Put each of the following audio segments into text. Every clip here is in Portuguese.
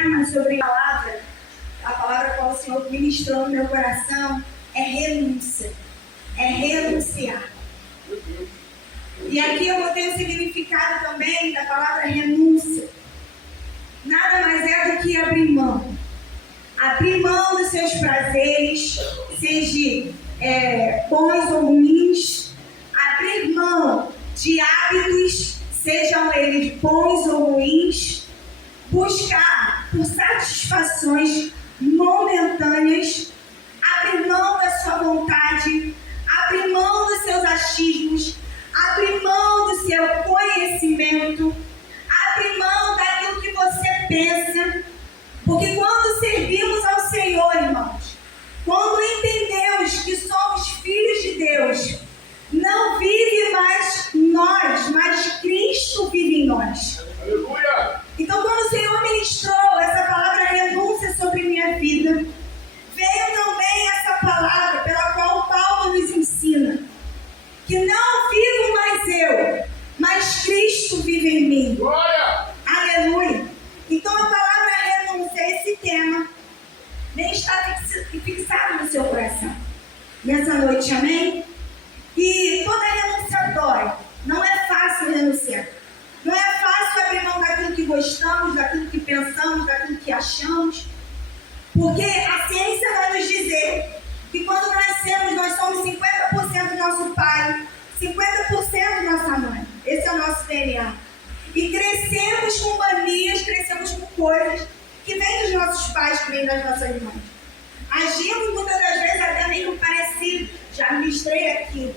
tema sobre a palavra qual o Senhor ministrou no meu coração é renúncia. É renunciar. E aqui eu botei o significado também da palavra renúncia. Nada mais é do que abrir mão. Abrir mão dos seus prazeres, seja bons ou ruins. Abrir mão de hábitos, sejam eles bons ou ruins. Buscar por satisfações momentâneas. Abrir mão da sua vontade. Abrir mão dos seus achismos. Abrir mão do seu conhecimento. Abrir mão daquilo que você pensa. Porque quando servimos ao Senhor, irmãos, quando entendemos que somos filhos de Deus, não vive mais nós, mas Cristo vive em nós. Aleluia! Então, quando o Senhor ministrou essa palavra renúncia sobre minha vida, veio também essa palavra pela qual Paulo nos ensina que não vivo mais eu, mas Cristo vive em mim. Glória! Aleluia! Então a palavra renúncia, esse tema, nem está fixado no seu coração nessa noite, amém? E toda renúncia dói. Não é fácil renunciar. Não é fácil abrir mão daquilo que gostamos, daquilo que pensamos, daquilo que achamos. Porque a ciência vai nos dizer que quando nascemos, nós somos 50% do nosso pai, 50% da nossa mãe. Esse é o nosso DNA. E crescemos com manias, crescemos com coisas que vêm dos nossos pais, que vêm das nossas mães. Agimos muitas das vezes até meio parecido. Já ministrei aqui.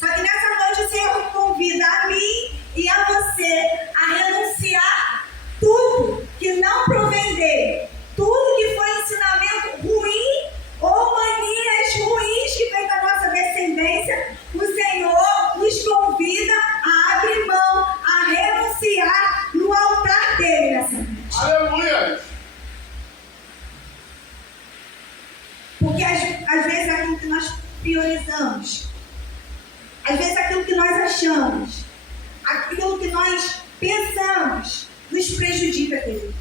Só que nessa noite o Senhor me convida a mim e a você a renunciar tudo que não provém dele. Tudo que foi ensinamento ruim ou manias ruins que vem da nossa descendência, o Senhor nos convida a abrir mão, a renunciar no altar dele nessa noite. Aleluia! Porque às vezes aquilo que nós priorizamos, às vezes aquilo que nós achamos, aquilo que nós pensamos, nos prejudica dele.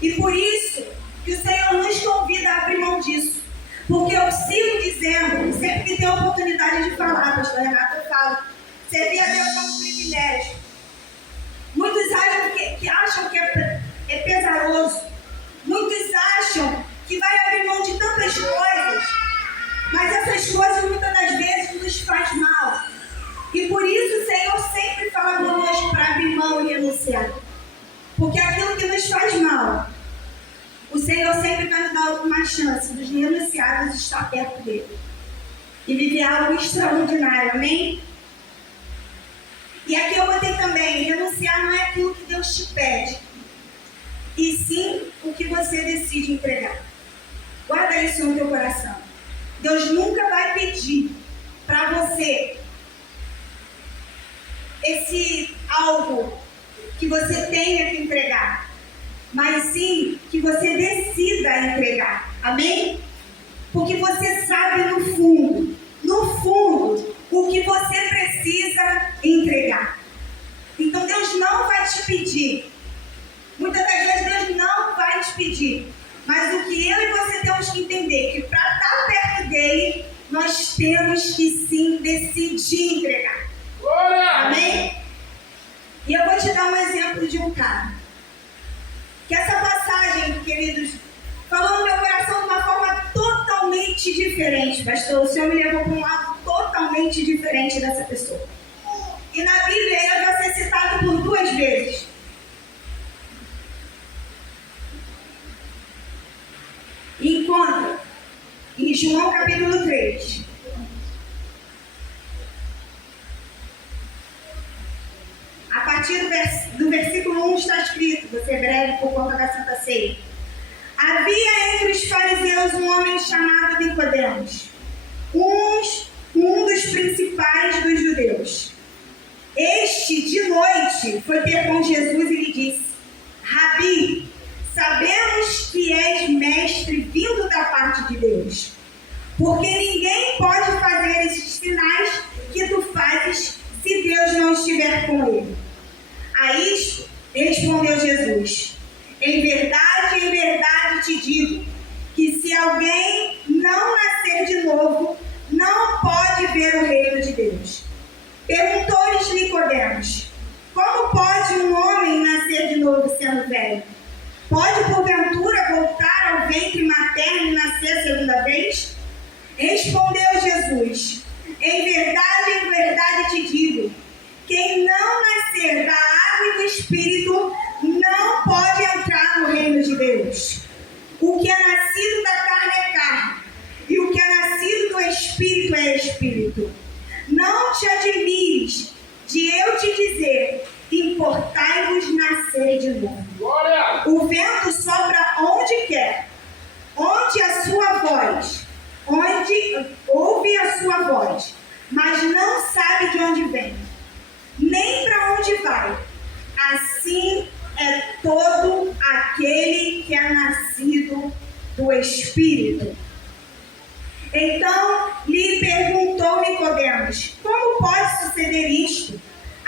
E por isso que o Senhor nos convida a abrir mão disso. Porque eu sigo dizendo, sempre que tenho a oportunidade de falar, pastor Renato, eu falo, servir a Deus é um privilégio. Muitos acham que é pesaroso. Muitos acham que vai abrir mão de tantas coisas, mas essas coisas muitas das vezes nos faz mal. E por isso o Senhor sempre fala conosco para abrir mão e renunciar. Porque aquilo que nos faz mal, o Senhor sempre vai nos dar uma chance dos renunciados estar perto dele. E viver algo extraordinário, amém? E aqui eu botei também, renunciar não é aquilo que Deus te pede, e sim o que você decide entregar. Guarda isso no teu coração. Deus nunca vai pedir para você esse algo que você tenha que entregar, mas sim que você decida entregar. Amém? Porque você sabe no fundo, o que você precisa entregar. Então Deus não vai te pedir. Muitas das vezes Deus não vai te pedir. Mas o que eu e você temos que entender, que para estar perto dele, nós temos que sim decidir entregar. Glória! Amém? E eu vou te dar um exemplo de um cara. Que essa passagem, queridos, falou no meu coração de uma forma totalmente diferente, pastor. O Senhor me levou para um lado totalmente diferente dessa pessoa. E na Bíblia ele vai ser citado por 2 vezes. E encontra em João capítulo 3. A partir do versículo 1 está escrito, vou ser breve por conta da Santa Ceia. Havia entre os fariseus um homem chamado Nicodemos, um dos principais dos judeus. Este, de noite, foi ter com Jesus e lhe disse: Rabi, sabemos que és mestre vindo da parte de Deus, porque ninguém pode fazer esses sinais que tu fazes se Deus não estiver com ele. A isto respondeu Jesus: Em verdade te digo, que se alguém não nascer de novo, não pode ver o reino de Deus. Perguntou-lhes Nicodemos: como pode um homem nascer de novo sendo velho? Pode porventura voltar ao ventre materno e nascer a segunda vez? Respondeu Jesus: em verdade te digo, quem não nascer da água e do Espírito não pode entrar no reino de Deus. O que é nascido da carne é carne, e o que é nascido do Espírito é Espírito. Não te admires de eu te dizer: importai-vos nascer de novo. Glória! O vento sopra onde quer, onde ouve a sua voz, mas não sabe de onde vem, nem para onde vai. Assim é todo aquele que é nascido do Espírito. Então lhe perguntou Nicodemos: como pode suceder isto?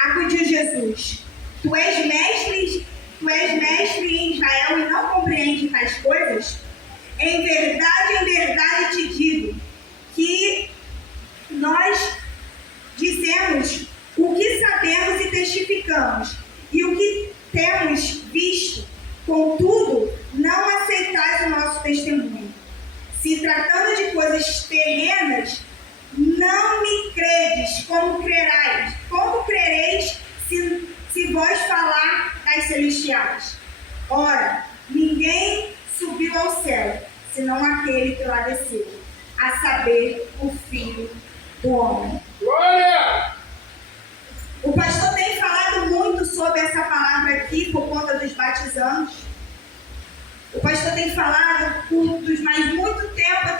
Acudiu Jesus: Tu és mestre em Israel e não compreende tais coisas? Em verdade te digo, que nós dizemos o que sabemos e testificamos, e o que temos visto, contudo, não aceitais o nosso testemunho. Se tratando de coisas terrenas, não me credes, como crereis se vós falar das celestiais? Ora, ninguém subiu ao céu, senão aquele que lá desceu, a saber, o Filho do Homem. Glória! O pastor tem falado muito sobre essa palavra aqui por conta dos batizandos. O pastor tem falado mas muito tempo,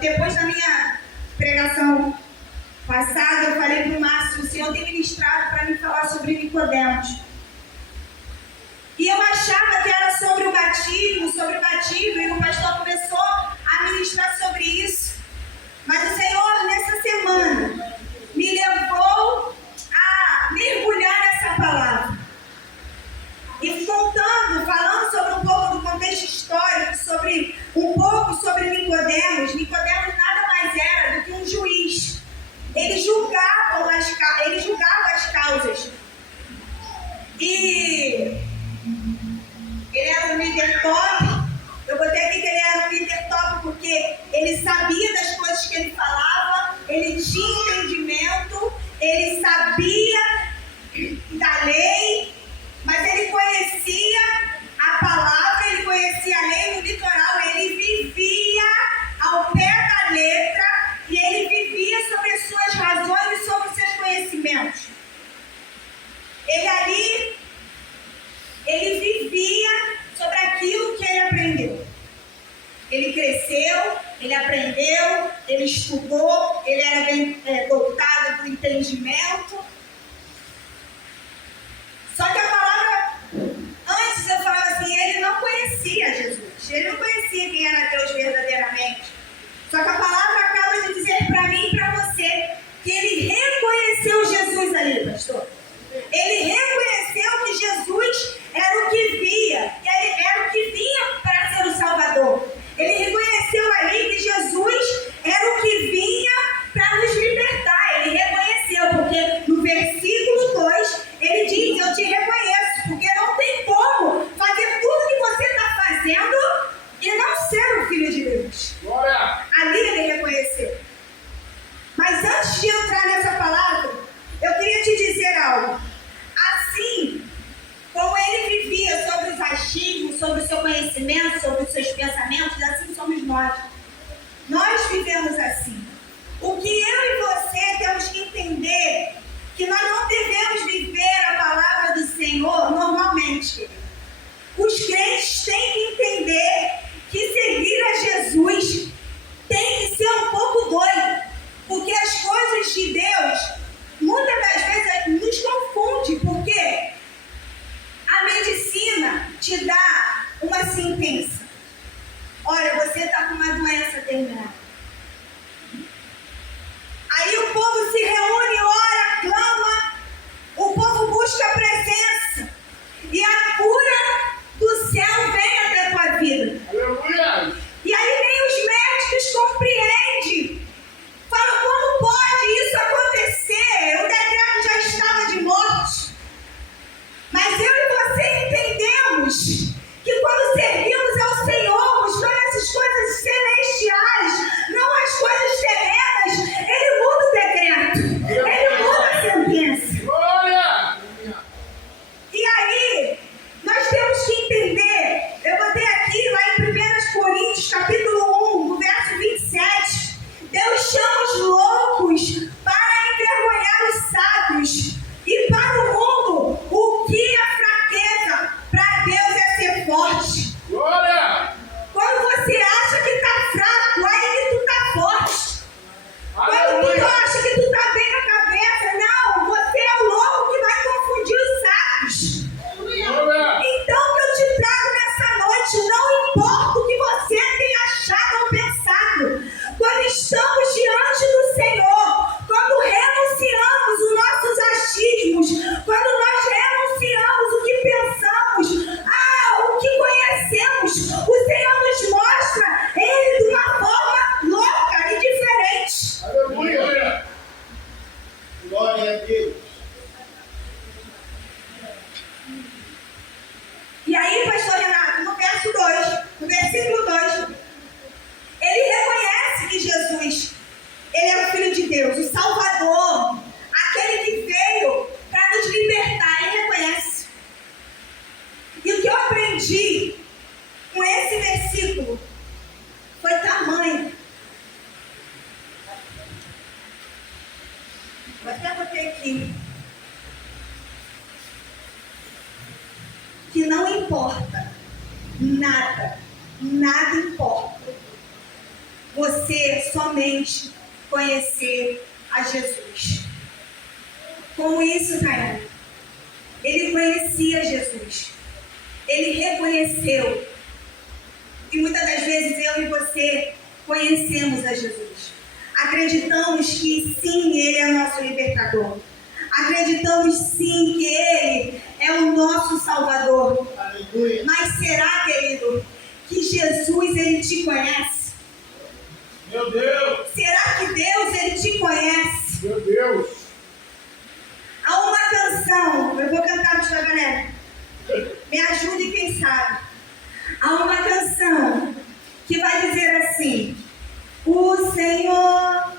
depois da minha pregação passada, eu falei para o Márcio: o Senhor tem ministrado para mim falar sobre Nicodemos. E eu achava que era sobre o batismo, e o pastor começou a ministrar sobre isso. Mas o Senhor, nessa semana, me levou a mergulhar nessa palavra. E falando sobre um pouco do contexto histórico, um pouco sobre Nicodemos. Nicodemos nada mais era do que um juiz. Ele julgava as causas. E ele era um líder top. Eu botei aqui que ele era um líder top porque ele sabia das coisas que ele falava, ele tinha entendimento, ele sabia da lei, mas ele conhecia a palavra, ele conhecia a lei no litoral, ele vivia ao pé da letra e ele vivia sobre as suas razões e sobre os seus conhecimentos. Ele vivia sobre aquilo que ele aprendeu. Ele cresceu, ele aprendeu, ele estudou, ele era bem dotado do entendimento. Só que a palavra, antes eu falava assim, ele não conhecia Jesus, ele não conhecia quem era Deus verdadeiramente. Só que a palavra acaba de dizer para mim e para você que ele reconheceu Jesus ali, pastor. Ele reconheceu que Jesus era o que via, que ele era o que vinha para ser o Salvador. Ele reconheceu ali que Jesus era o que vinha para nos libertar. Ele reconheceu, porque no versículo 2, ele diz: eu te reconheço, porque não tem como fazer tudo que você está fazendo e não ser o Filho de Deus. Glória! Ali ele reconheceu. Mas antes de entrar nessa palavra, eu queria te dizer algo. Assim como ele vivia sobre os achismos, sobre o seu conhecimento, sobre os seus pensamentos, assim somos nós. Nós vivemos assim. O que eu e você temos que entender, que nós não devemos viver a palavra do Senhor normalmente. Os crentes têm que entender que seguir a Jesus tem que ser um pouco doido, porque as coisas de Deus, muitas das vezes, nos confunde, porque a medicina te dá uma sentença. Olha, você está com uma doença terminal. Aí o povo se reúne, ora, clama, o povo busca a presença. E a cura do céu vem. importa o que você tem achado ou pensado. Quando estamos diante do Senhor, quando renunciamos os nossos achismos, quando nós renunciamos o que pensamos, o que conhecemos, o Senhor nos mostra Ele de uma forma louca e diferente. Aleluia. Glória a Deus. E aí, pastor Renato, no verso 2, no versículo 2, ele reconhece que Jesus, ele é o Filho de Deus, o Salvador, aquele que veio para nos libertar, ele reconhece. E o que eu aprendi com esse versículo foi tamanho. Eu até botei aqui. Que não importa, nada importa você somente conhecer a Jesus. Como isso, Caio? Ele conhecia Jesus, ele reconheceu, e muitas das vezes eu e você conhecemos a Jesus, acreditamos que sim, ele é nosso libertador, acreditamos sim que ele é o nosso Salvador. Aleluia. Mas será, querido, que Jesus, ele te conhece? Meu Deus. Será que Deus, ele te conhece? Meu Deus. Há uma canção, eu vou cantar para a galera, me ajude quem sabe. Há uma canção que vai dizer assim: o Senhor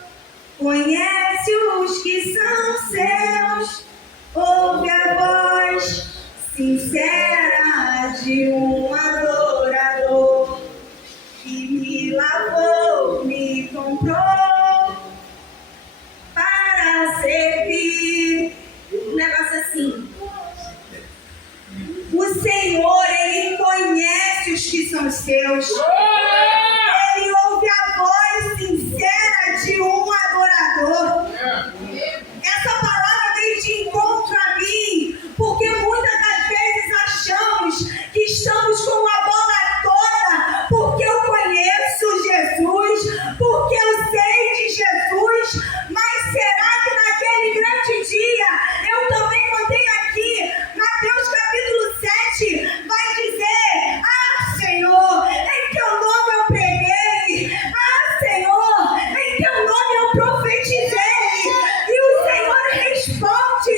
conhece os que são seus, ouve a voz sincera de um adorador que me lavou, me comprou para servir. Um negócio assim. O Senhor, ele conhece os que são seus. Ele ouve a voz sincera de um adorador. Essa palavra veio de encontro a mim, porque muitas das vezes achamos que estamos com a bola toda, porque eu conheço Jesus, porque eu sei de Jesus, mas será que naquele grande dia, eu também mantenho aqui, Mateus capítulo 7, vai dizer: Senhor, em teu nome eu preguei, Senhor, em teu nome eu profetizei. E o Senhor responde: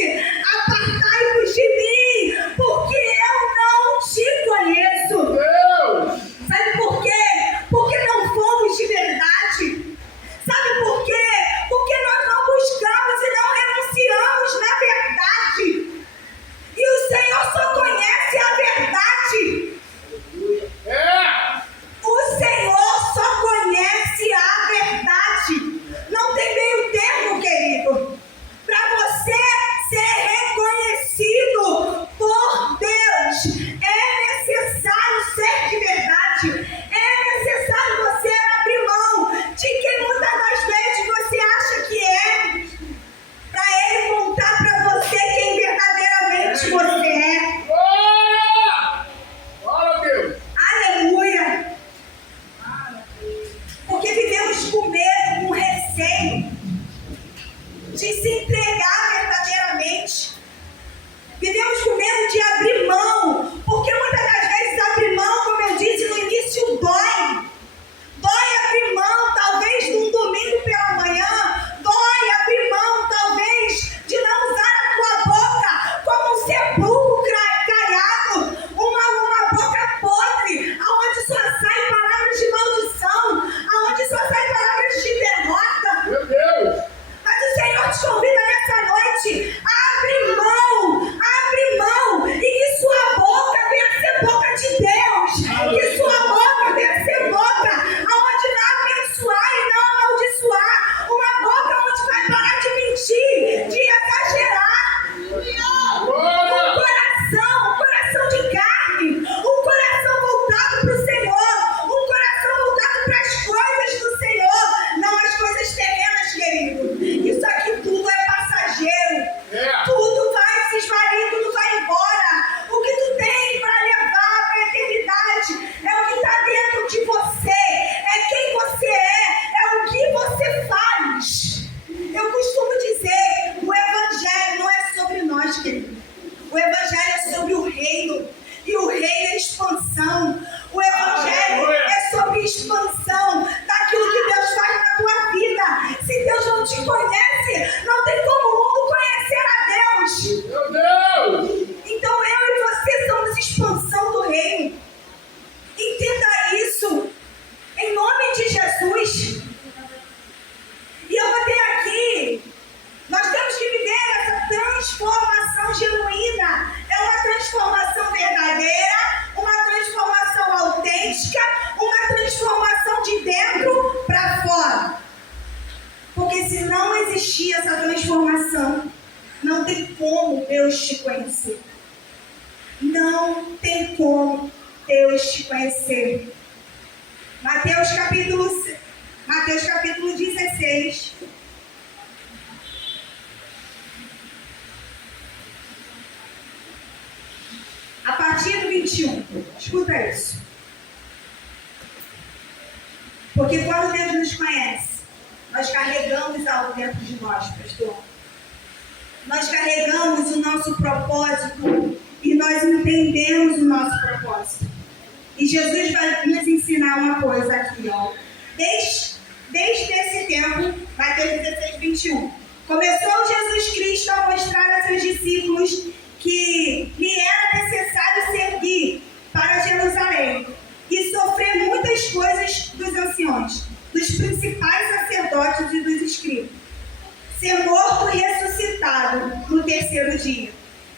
apartai-vos de mim, porque eu não te conheço. Deus. Sabe por quê? Porque não fomos de verdade. Sabe por quê? Porque nós não buscamos e não renunciamos na verdade. E o Senhor só conhece a verdade. O Senhor só conhece a verdade. Não tem meio termo, querido. Para você ser reconhecido por Deus, é necessário ser de verdade. É necessário você abrir mão de quem muitas das vezes você acha que é, para Ele contar para você quem verdadeiramente você é. Glória. Glória a Deus. Aleluia! Porque vivemos com medo, com receio de se entregar verdadeiramente. Vivemos com medo de abrir mão, porque muitas das vezes abrir mão, como eu disse no início existir essa transformação, não tem como Deus te conhecer. Não tem como Deus te conhecer. Mateus capítulo 16. A partir do 21. Escuta isso. Porque quando Deus nos conhece, nós carregamos algo dentro de nós, pastor. Nós carregamos o nosso propósito e nós entendemos o nosso propósito. E Jesus vai nos ensinar uma coisa aqui, ó. Desde esse tempo, Mateus 16, 21. Começou Jesus Cristo a mostrar a seus discípulos que lhe era necessário seguir para Jerusalém e sofrer muitas coisas dos anciões, dos principais sacerdotes e dos escribas, ser morto e ressuscitado no terceiro dia.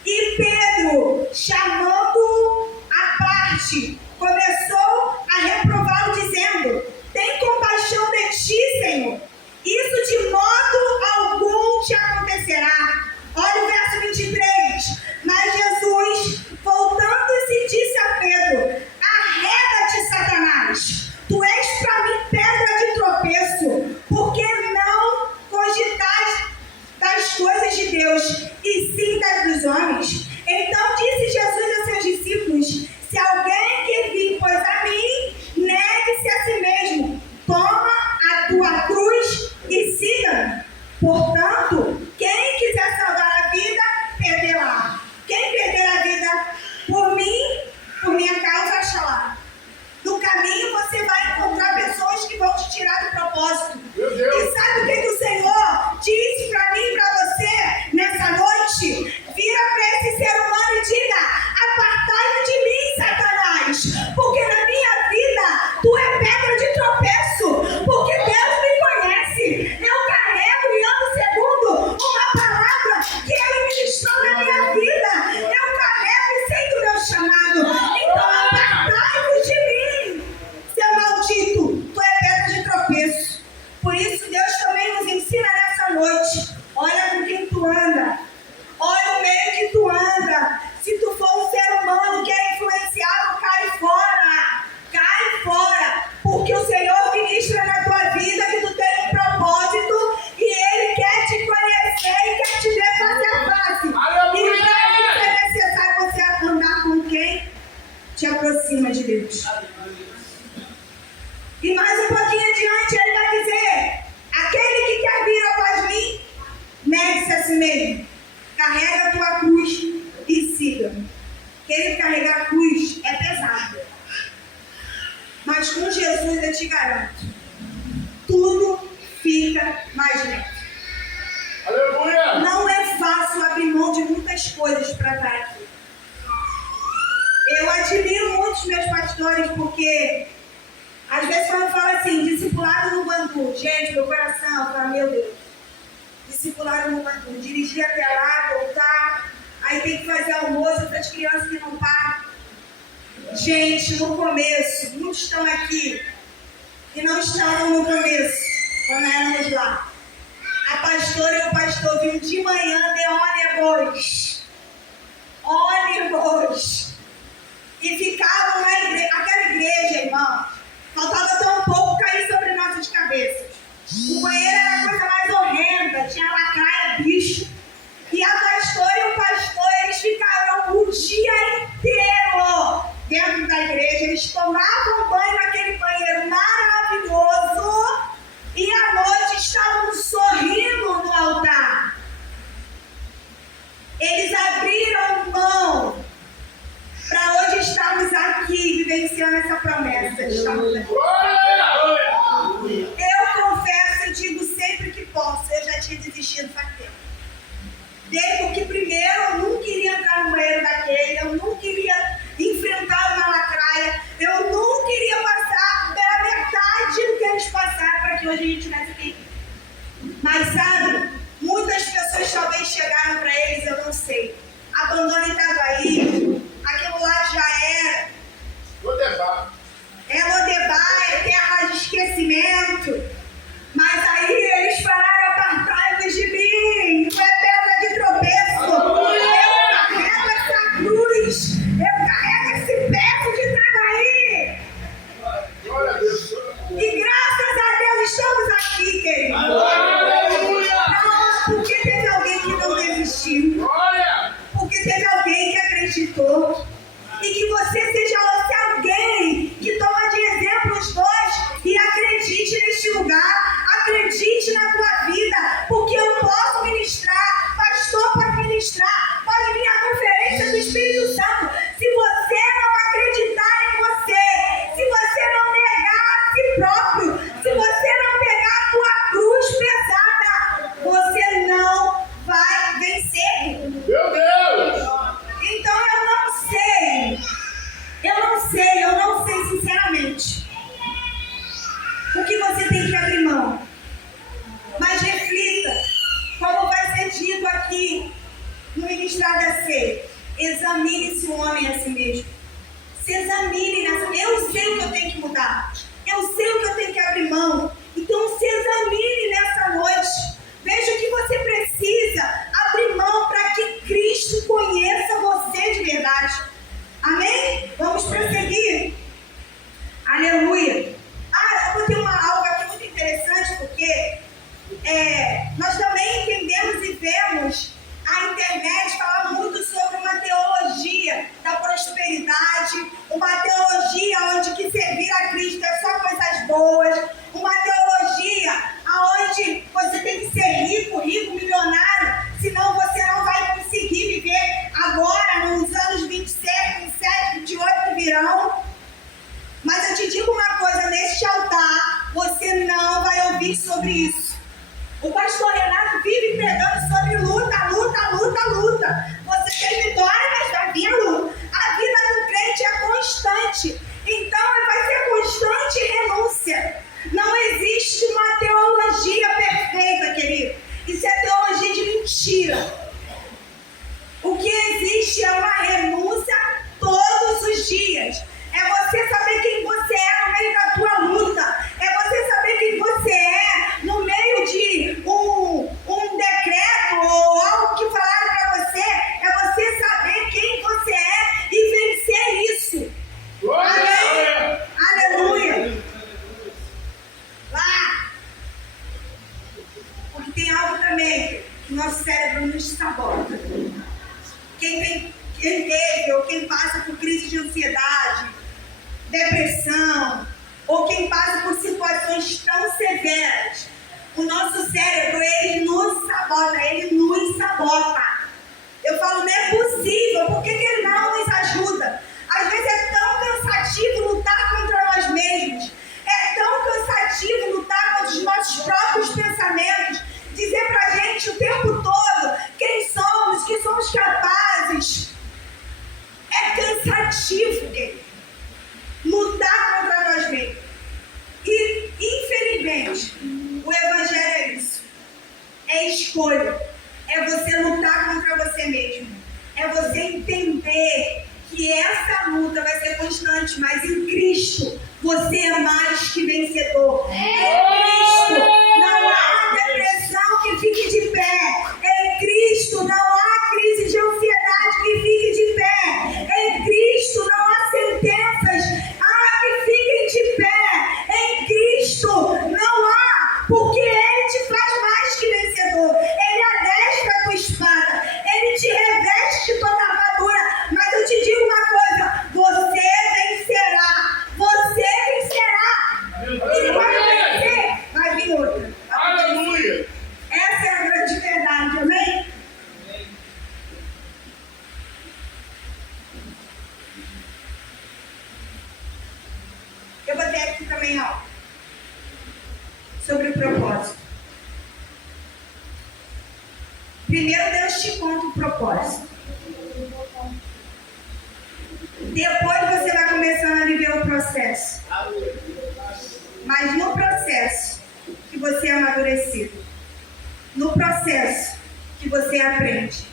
E Pedro, chamando-o à parte, começou a reprová-lo, dizendo: tem compaixão de ti, Senhor. Isso de modo algum te acontecerá. Olha o verso 23. Mas Jesus, voltando-se, disse a Pedro: arreda-te, Satanás. Tu és para mim pedra de tropeço, porque não cogitais das coisas de Deus, e sim das dos homens. Então disse Jesus a seus discípulos: se alguém quer vir, pois a mim, negue-se a si mesmo, toma a tua cruz e siga-me. Portanto, quem quiser salvar a vida, perdê-la. Quem perder a vida por mim, por minha causa, achará. No caminho você vai encontrar pessoas que vão te tirar do propósito. E sabe o que o Senhor disse para mim e para você nessa noite? Vira para esse ser humano e diga: apartai-me de mim, Satanás, porque na minha vida tu é pedra de tropeço, porque Deus me conhece. Eu carrego e ando segundo uma palavra que Ele ministrou na minha vida. Eu carrego e sei do meu chamado. Então apartai-me de mim, seu maldito. Tu é pedra de tropeço. Por isso Deus também nos ensina nessa noite: olha com quem tu anda, olha o meio que tu anda. Se tu for um ser humano que é influenciado, cai fora. Cai fora. Porque o Senhor ministra na tua vida que tu tem um propósito e Ele quer te conhecer e quer te ver face a face. Aleluia! E para isso é necessário você andar com quem te aproxima de Deus. E mais um pouquinho adiante ele vai dizer: aquele que quer vir após mim, negue-se a si mesmo, carrega a tua cruz e siga-me. Quem carregar a cruz é pesado, mas com Jesus eu te garanto, tudo fica mais leve. Aleluia! Não é fácil abrir mão de muitas coisas para estar aqui. Eu admiro muito os meus pastores, porque às vezes quando eu falo assim, discipulado no Bangu, gente, meu coração fala: meu Deus, discipulado no Bangu, dirigir até lá, voltar, aí tem que fazer almoço para as crianças que não param. Gente, no começo, muitos estão aqui e não estavam no começo, quando éramos lá. A pastora e o pastor vinham de manhã de ônibus, e ficavam na igreja, aquela igreja, irmão, faltava tão pouco cair sobre nossas cabeças. O banheiro era a coisa mais horrenda, tinha lacraia, bicho. E a pastora e o pastor, eles ficaram o dia inteiro dentro da igreja. Eles tomavam banho naquele banheiro maravilhoso e à noite estavam sorrindo no altar. Eles abriram mão para hoje estamos aqui vivenciando essa promessa de estarmos aqui. Eu confesso e digo sempre que posso, eu já tinha desistido faz tempo. Porque primeiro eu não queria entrar no banheiro daquele, eu não queria enfrentar uma lacraia, eu não queria passar pela metade do que eles passaram para que hoje a gente tivesse aqui. Mas sabe, muitas pessoas talvez chegaram para eles, eu não sei. Abandono Itaguaí, aquilo lá já era. Lodebar. É Lodebar, é terra de esquecimento. Mas aí eles falaram: apartai-vos de dar. Eu sei o que eu tenho que abrir mão. Então se examine nessa noite. Veja o que você precisa abrir mão para que Cristo conheça você de verdade. Amém? Vamos prosseguir. Aleluia. Eu vou ter algo aqui muito interessante, porque nós também entendemos e vemos a internet falar muito sobre uma teologia da prosperidade, uma teologia onde que servir a Cristo é só coisas boas, uma teologia onde você tem que ser rico, milionário, senão você não vai conseguir viver agora, nos anos 27, 27, 28 que virão. Mas eu te digo uma coisa, neste altar, você não vai ouvir sobre isso. O pastor Renato vive pregando sobre luta, luta, luta, luta. Você tem vitória, mas vai vir a luta. A vida do crente é constante. Então, vai ser constante renúncia. Não existe uma teologia perfeita, querido. Isso é teologia de mentira. O que existe é uma renúncia todos os dias. É você saber quem você é no meio da tua luta. É você saber quem você é no meio de um decreto ou algo que falaram para você. É você saber quem você é e vencer isso. Amém? Aleluia. Lá. Porque tem algo também que o nosso cérebro nos sabota. Quem teve ou quem passa por crise de ansiedade, depressão, ou quem passa por situações tão severas, o nosso cérebro, ele nos sabota. Eu falo, não é possível, por que ele não nos ajuda? Às vezes é tão cansativo lutar contra nós mesmos, é tão cansativo lutar contra os nossos próprios pensamentos, dizer pra gente o tempo todo quem somos, que somos capazes. É cansativo, querido, lutar contra nós mesmos. E, infelizmente, o Evangelho é isso. É escolha. É você lutar contra você mesmo. É você entender que essa luta vai ser constante, mas em Cristo você é mais que vencedor. Em Cristo não há depressão que fique de pé. Em Cristo não há crise de ansiedade que fique de pé. Em Cristo não há sentenças que fiquem de pé. Em Cristo não há, porque Ele te faz mais que vencedor. Ele adestra a tua espada. Ele te reveste de toda a armadura. Mas eu te digo uma coisa, você vencerá. Você vencerá. E vai vencer, vai vir outra. Aleluia. Essa é a grande verdade, amém? Eu vou ter aqui também algo sobre o propósito. Primeiro Deus te conta o propósito. Depois você vai começando a viver o processo. Mas no processo que você é amadurecido, no processo que você aprende,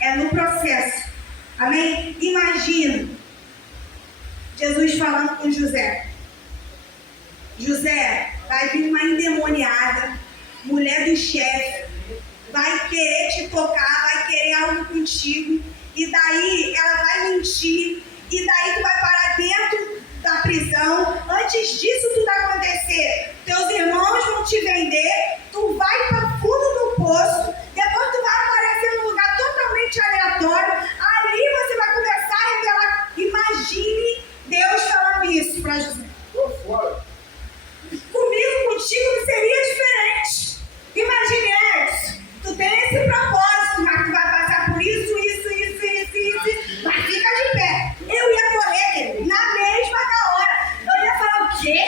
é no processo. Amém? Imagina Jesus falando com José. José, vai vir uma endemoniada, mulher do chefe, vai querer te tocar, vai querer algo contigo, e daí ela vai mentir, e daí tu vai parar dentro da prisão. Antes disso tudo acontecer, teus irmãos vão te vender, tu vai para o fundo do poço, depois tu vai aparecer num lugar totalmente aleatório, ali você vai começar a revelar. Imagine Deus falando isso para José. Tô fora. Comigo, contigo, não seria diferente. Imagine, Edson, tu tem esse propósito, mas tu vai passar por isso, mas fica de pé. Eu ia correr, querido, na mesma da hora. Eu ia falar, o quê?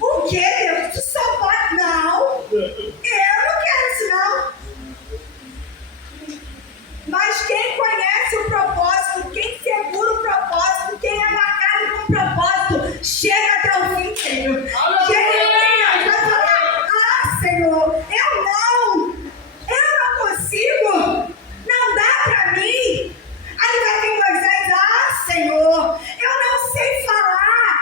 O quê, Deus? Tu só pode... Não, eu não quero isso, não. Mas quem conhece o propósito, quem segura o propósito, quem é marcado com o propósito, chega até o fim, Senhor. Chega aqui, vai falar, Senhor, eu não consigo, não dá pra mim. Aí vai vir Moisés, Senhor, eu não sei falar,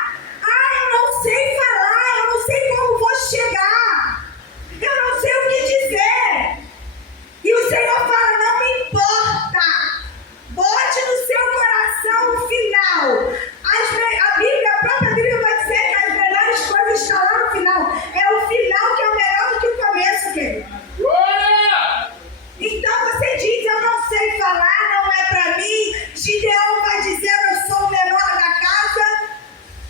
a própria Bíblia vai dizer que as melhores coisas estão lá no final. É o final que é melhor do que o começo, querido. Glória! Então você diz, eu não sei falar, não é para mim. Gideão vai dizer, eu sou o menor da casa.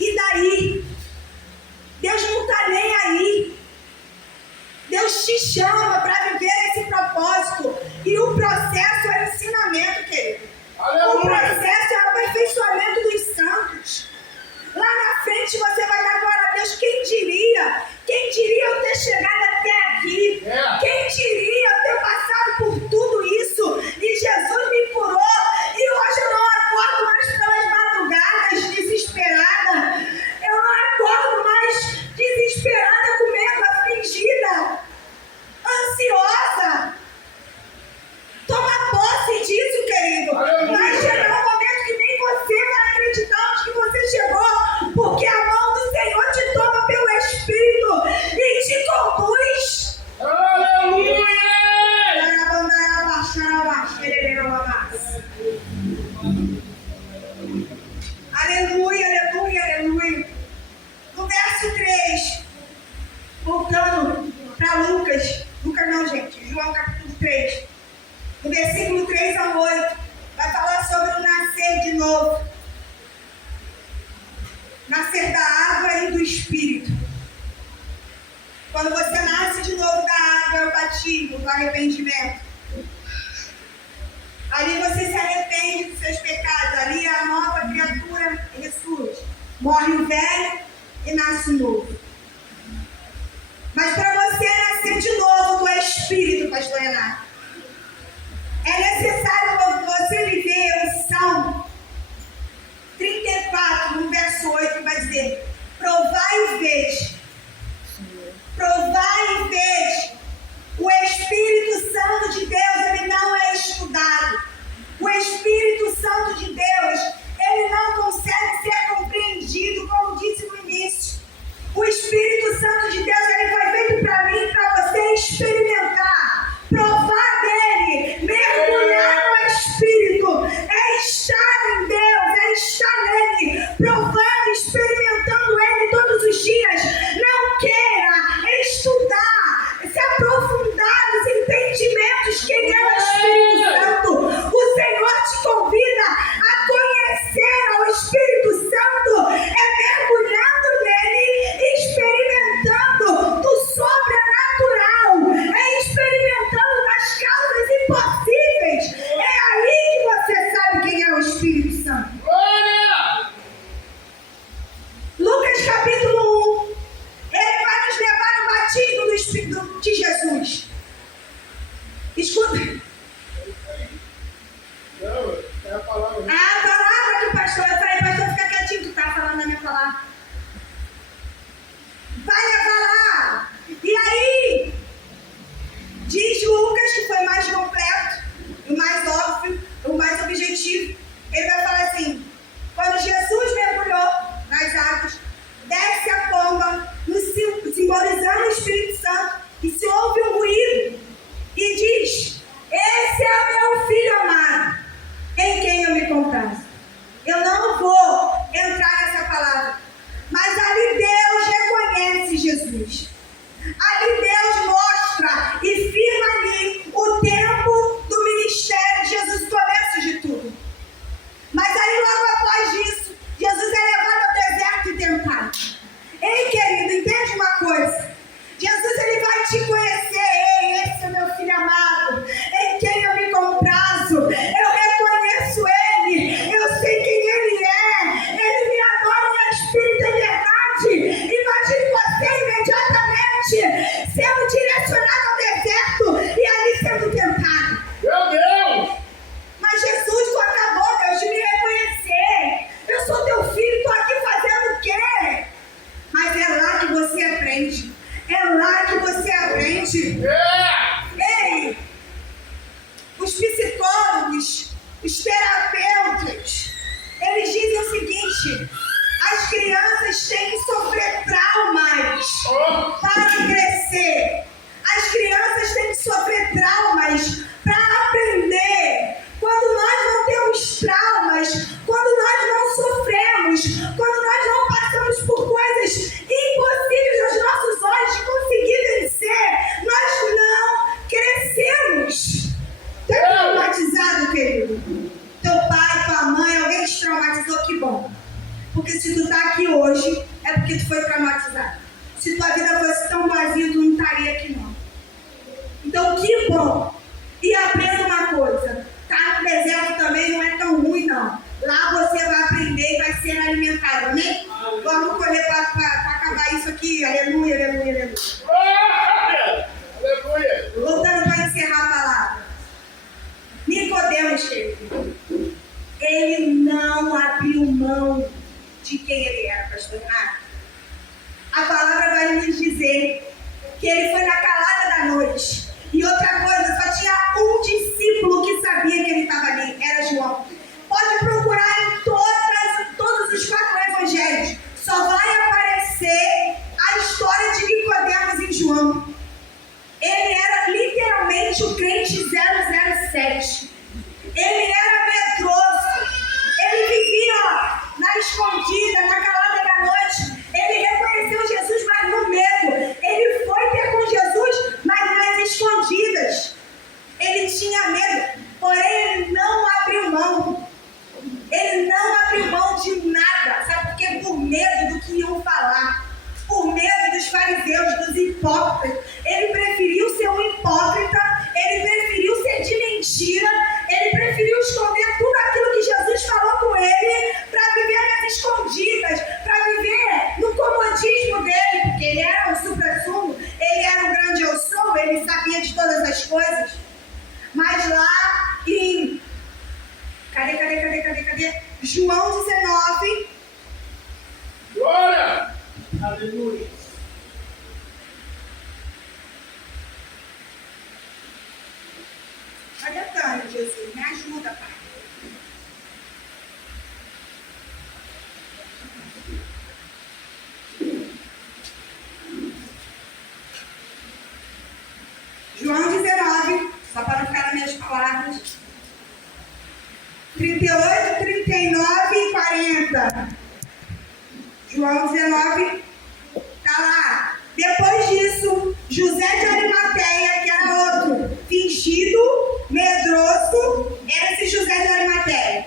E daí? Deus não está nem aí. Deus te chama para viver esse propósito. E o processo é o ensinamento, querido. Aleluia! O processo é o aperfeiçoamento dos santos. Lá na frente você vai dar glória a Deus. Quem diria? Quem diria eu ter chegado até aqui? É. Quem diria eu ter passado por tudo isso? E Jesus me curou. E hoje eu não acordo mais pelas madrugadas desesperada. Eu não acordo mais desesperada, com medo, afligida, ansiosa. Toma posse disso, querido. Aleluia. Vai chegar um momento que nem você vai acreditar onde que você chegou, porque a mão do Senhor te toma pelo Espírito e te conduz. Aleluia! Aleluia, aleluia, aleluia. No verso 3, voltando para Lucas não, gente, João capítulo 3, no versículo 3 ao 8, vai falar sobre o nascer de novo. Nascer da água e do Espírito. Quando você nasce de novo da água, é o batismo, do arrependimento. Ali você se arrepende dos seus pecados. Ali a nova criatura ressurge. Morre o velho e nasce o novo. Mas para você nascer de novo do Espírito, pastor Renato, é necessário você viver o Salmo 34, no verso 8, que vai dizer: provai e vede. Provai e vede. O Espírito Santo de Deus, ele não é estudado. O Espírito Santo de Deus, ele não consegue ser compreendido, como disse no início. O Espírito Santo de Deus, ele foi feito para mim e para você experimentar, provar dele, mergulhar no Espírito, é estar em Deus, é estar nele, provando, experimentando ele todos os dias. Não queira estudar, se aprofundar nos entendimentos quem é o Espírito Santo. O Senhor te convida a conhecer ao Espírito Santo, é mergulhando nele, experimentando do sobrenatural, é experimentando das causas impossíveis. É aí que você sabe quem é o Espírito Santo. Glória! Lucas capítulo 1, ele vai nos levar no batismo do Espírito de Jesus. Escuta. Não, é a palavra. A palavra que o pastor, eu falei, pastor, fica quietinho, tu tá falando na minha palavra. Vai levar lá. E aí, diz Lucas, que foi mais completo, o mais óbvio, o mais objetivo. Ele vai falar assim: quando Jesus mergulhou nas águas, desce a pomba, simbolizando o Espírito Santo, e se ouve um ruído, e diz: esse é o meu filho amado, em quem eu me comprazo. Eu não vou entrar nessa palavra, mas ali Deus reconhece Jesus. Ali Deus mostra e firma ali o tempo do ministério de Jesus, o começo de tudo. Mas aí logo após isso, Jesus é levado ao deserto e tentado. Ei, querido, entende uma coisa? Jesus, ele vai te conhecer. Ei, esse é meu filho amado, em quem eu me comprazo. Eu reconheço ele, eu sei quem ele é. Ele me adora em espírito e verdade. Imagine você imediatamente sendo direcionado ao deserto e ali sendo tentado. Meu Deus! Mas Jesus, tu acabou, Deus, de me reconhecer. Eu sou teu filho, estou aqui fazendo o quê? Mas é lá que você aprende. É lá que você aprende. É! Ei, os psicólogos, os terapeutas, eles dizem o seguinte: as crianças têm que sofrer traumas para crescer. As crianças têm que sofrer traumas para aprender. Quando nós não temos traumas, quando nós não sofremos, quando nós não passamos aqui hoje, é porque tu foi traumatizado. Se tua vida fosse tão vazia, tu não estaria aqui não. Então, que bom. E aprenda uma coisa. Tá no deserto também não é tão ruim, não. Lá você vai aprender e vai ser alimentado, amém? Vamos correr para acabar isso aqui. Aleluia, aleluia, aleluia. Glória! Aleluia! Voltando para encerrar a palavra. Nicodemos, ele não abriu mão de quem ele era, pastor Renato. A palavra vai nos dizer que ele foi na calada da noite. E outra coisa, só tinha um discípulo que sabia que ele estava ali, era João. Pode procurar em todos os 4 evangelhos. Só vai aparecer a história de Nicodemos em João. Ele era literalmente o crente 007. Ele era medroso. Ele vivia na escondida, na calada da noite. Ele reconheceu Jesus, mas no medo. Ele foi ter com Jesus, mas nas escondidas. Ele tinha medo, porém ele não abriu mão. Ele não abriu mão de nada. Sabe por quê? Por medo do que iam falar. Por medo dos fariseus, dos hipócritas. Ele preferiu ser um hipócrita. Ele preferiu ser de mentira. Ele preferiu esconder tudo aquilo que Jesus falou com ele para viver nas escondidas, para viver no comodismo dele, porque ele era o supra-sumo, ele era o grande eu sou, ele sabia de todas as coisas. Mas lá em Cadê? João 19. Glória! Aleluia. Cadê a Tânia, Jesus? Me ajuda, Pai. João 19, só para não ficar nas minhas palavras. 38, 39 e 40. João 19, tá lá. Depois disso, José de Arimateia, que era outro, fingido, medroso, era esse José de Arimateia,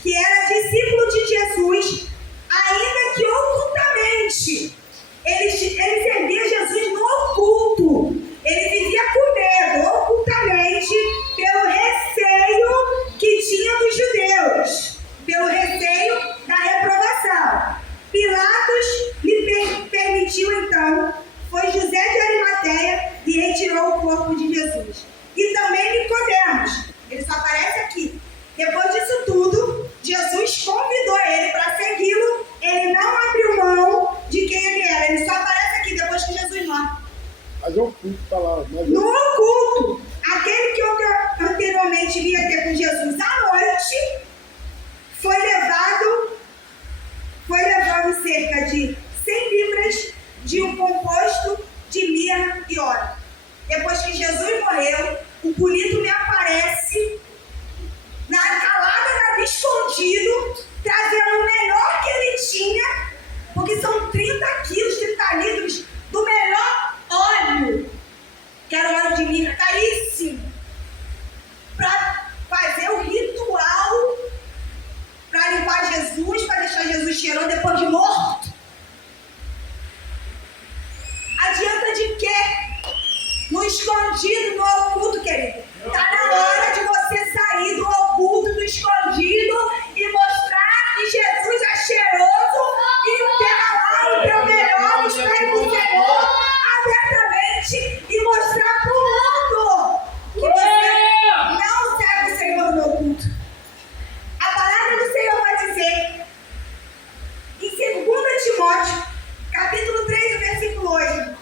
que era discípulo de Jesus, ainda que ocultamente. Ele servia Jesus no oculto. Ele vivia com medo, ocultamente, pelo receio que tinha dos judeus, pelo receio da reprovação. Pilatos lhe permitiu, então, foi José de Arimateia e retirou o corpo de Jesus. E também Nicodemos, ele só aparece aqui. Depois disso tudo, Jesus convidou ele para segui-lo. Ele não abriu mão de quem ele era. Ele só aparece aqui depois que Jesus morre. Mas é oculto, tá lá. No oculto, aquele que anteriormente via ter com Jesus à noite, foi levando cerca de 100 libras de um composto de mirra e óleo. Depois que Jesus morreu, o bonito me aparece na calada, escondido, trazendo o melhor que ele tinha, porque são 30 quilos, 30 litros do melhor óleo, que era o óleo de mirra, caríssimo, para fazer o ritual, para limpar Jesus, para deixar Jesus cheiroso depois de morto. Adianta de quê? No escondido, no oculto, querido. Está na hora de você sair do oculto, do escondido e mostrar que Jesus é cheiroso e derramar o teu melhor nos pés do Senhor abertamente e mostrar para o mundo que você não serve o Senhor no oculto. A palavra do Senhor vai dizer em 2 Timóteo, capítulo 3, versículo 8.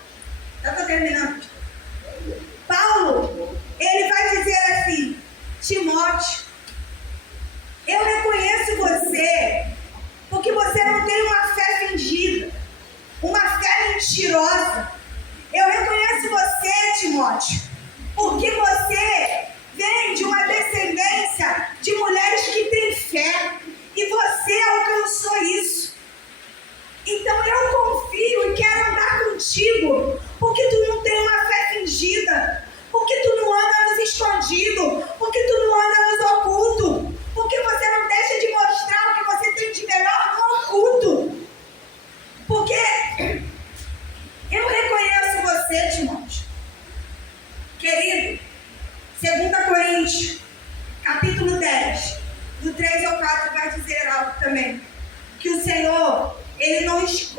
Já estou terminando. Paulo, ele vai dizer assim: Timóteo, eu reconheço você porque você não tem uma fé fingida, uma fé mentirosa. Eu reconheço você, Timóteo, porque você vem de uma descendência de mulheres que têm fé e você alcançou isso. Então eu confio e quero andar contigo, porque tu não tem uma fé fingida, porque tu não anda nos escondidos, porque tu não anda nos ocultos, porque você não deixa de mostrar o que você tem de melhor no oculto.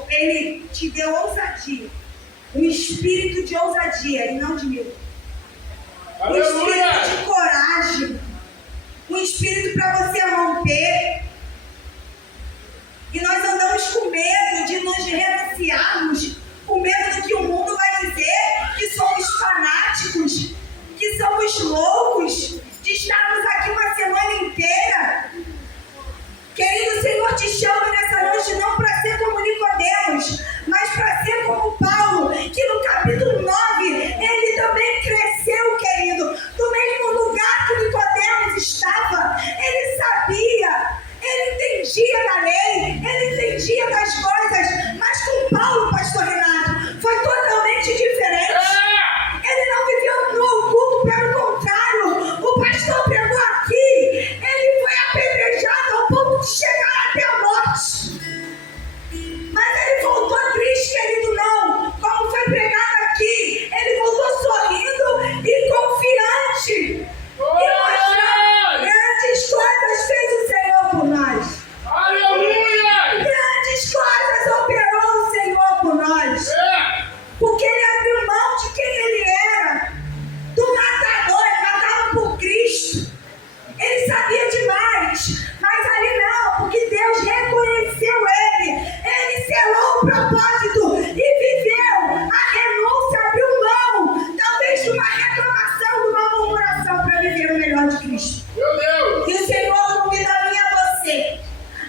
Ele te deu ousadia. Um espírito de ousadia e não de medo. Um espírito de coragem. Um espírito para você romper. E nós andamos com medo de nos renunciarmos, com medo do que o mundo vai dizer, que somos fanáticos, que somos loucos, de estarmos aqui uma semana inteira. Querido, o Senhor te chama nessa noite não para ser como Nicodemos, mas para ser como Paulo, que no capítulo 9, ele também cresceu, querido, do mesmo lugar que Nicodemos estava. Ele sabia, ele entendia da lei, ele entendia das coisas, mas com Paulo, pastor Renato, foi totalmente diferente. Ele não viveu no oculto, pelo contrário, o pastor pregou aqui, ele foi apedrejado ao ponto de chegar até a morte. Mas ele voltou triste, querido, não. Como foi pregado aqui, ele voltou sorrindo e confiante. E mostrando grandes coisas fez o Senhor por nós. Aleluia! Grandes coisas operou o Senhor por nós. Porque ele abriu mão de quem ele era. Do matador, ele matava por Cristo. Ele sabia demais. Mas ali não, porque Deus reconheceu ele. Ele selou o propósito e viveu a renúncia, abriu mão, talvez de uma reclamação, de uma murmuração, para viver o melhor de Cristo. Meu Deus! E o Senhor convida a mim e a você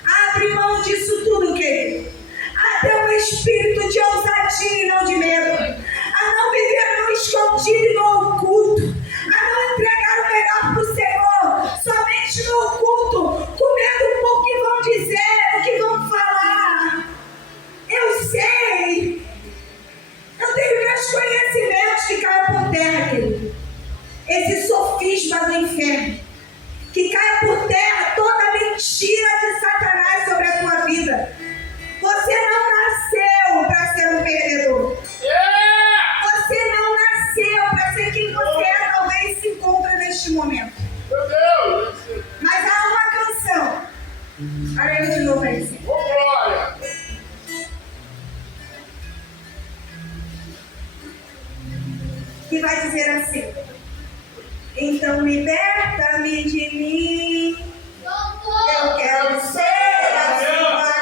a abrir mão disso tudo, querido. A ter um espírito de ousadia e não de medo. A não viver no escondido e no oculto. A não entregar o melhor para o Senhor somente no oculto, com medo do que vão dizer, do que vão falar. Eu sei. Eu tenho meus conhecimentos que caem por terra, querido. Esse sofisma do inferno. Que caia por terra toda mentira de Satanás sobre a tua vida. Você não nasceu para ser um perdedor. Você não nasceu para ser quem você é, talvez se encontra neste momento. Meu Deus! Mas há uma canção. Olha aí de novo aí. Ô, glória! Que vai dizer assim: então liberta-me de mim. Eu quero ser a sua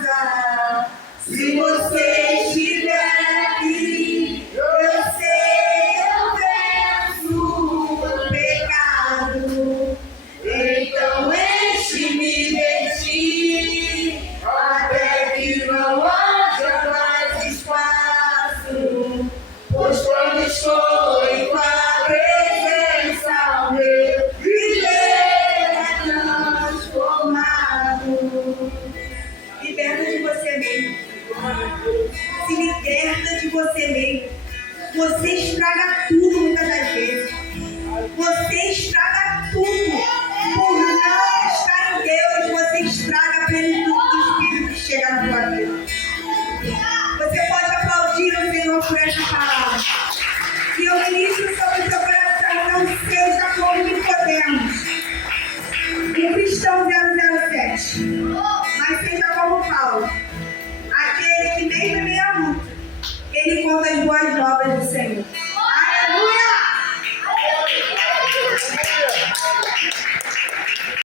casa. Se você estiver aqui, eu sei, eu venço o pecado. Então enche-me de ti, até que não haja mais espaço. Pois quando estou em tua presença, meu viver é transformado. Liberta de você mesmo. Se liberta de você mesmo. Você estraga tudo muitas das vezes. Você estraga tudo.